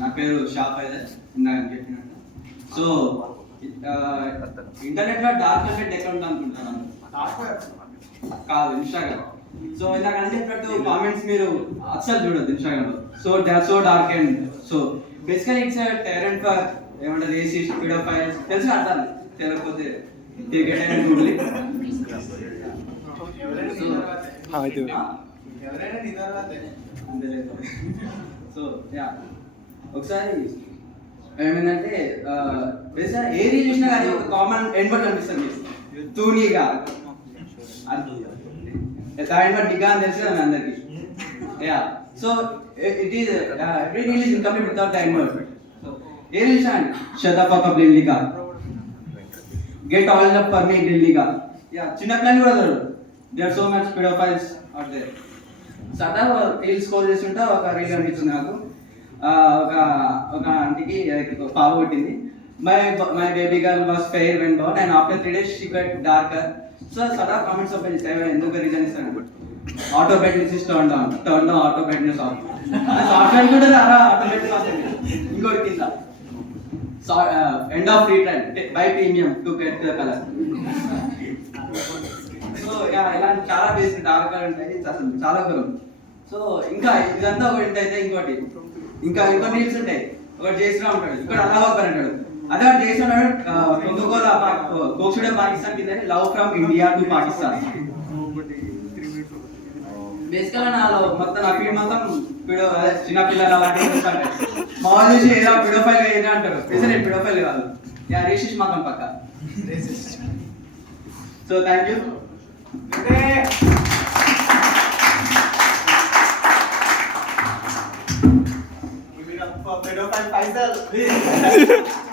నా పేరు షాప్ అయితే ఇందాక చెప్పినట్టు. సో ఇంటర్నెట్లో డార్క్ వెబ్ అకౌంట్ అనుకుంటున్నాను, కాదు ఇన్స్టాగ్రామ్. సో ఇందాక అని చెప్పినట్టు కామెంట్స్ మీరు అస్సలు చూడొద్దు ఇన్స్టాగ్రామ్లో. So dark and so basically it's torrent for ఏమంటారు రేసిస్ట్ పీడోఫైల్స్ తెలుసు అర్థం, తెలియకపోతే గూగుల్. సో యా ఒకసారి ఏమైందంటే ఏ రీల్ చూసినా కానీ ఒక కామన్ ఎండ్ కనిపిస్తుంది, తూనీగా దాని డిగా అని తెలుసు కదా అందరికి. Yeah so it is every reel is incomplete without the end word. So a reel చూసాను, షట్ ద ఫక్ అప్ ఢిల్లీగా, get all up for me ఢిల్లీగా. యా చిన్న పిల్లలు కూడా చూడరు, there are so much paedophiles out there. సదా reel scroll చేస్తుంటే ఒక రీల్ కనిపించింది నాకు. ఒక ఆంటీకి పావు కొట్టింది. My baby girl was fair when born and after 3 days she get darker. So సదా కామెంట్స్ ఓపెన్ చేస్తాయి, ఎందుకు రీజన్ ఇస్తాను, auto brightness is turn down auto brightness of. Software కూడా రారా ఆటో బ్రైట్నెస్ ఆఫ్. ఇంకోటి కింద end of free trial by premium to get the colour. So ఇలాంటి చాలా బేసిక్ డార్క్ ఉంటాయి, అసలు చాలా గురం. సో ఇంకా ఇదంతా ఒకటి అయితే ఇంకోటి ఇంకో రీల్స్ ఉంటాయి. ఒకటి చేసినా ఉంటాడు, ఇక్కడ అల్లాహ్ అక్బర్ అంటాడు, అదే చేస్తున్నాడు కోక్సుడే పాకిస్తాన్ కింద love from India to Pakistan. బేసికల్గా నాలో మొత్తం నా ఫీడ్ మొత్తం చిన్న పిల్లలు మా వాళ్ళు చూసి ఏదో పిడోఫైల్ ఏదో అంటారు, నేను పిడోఫైల్ కాదు, రేసిస్ట్ మాత్రం పక్క. So thank you. Pedophile Faisal.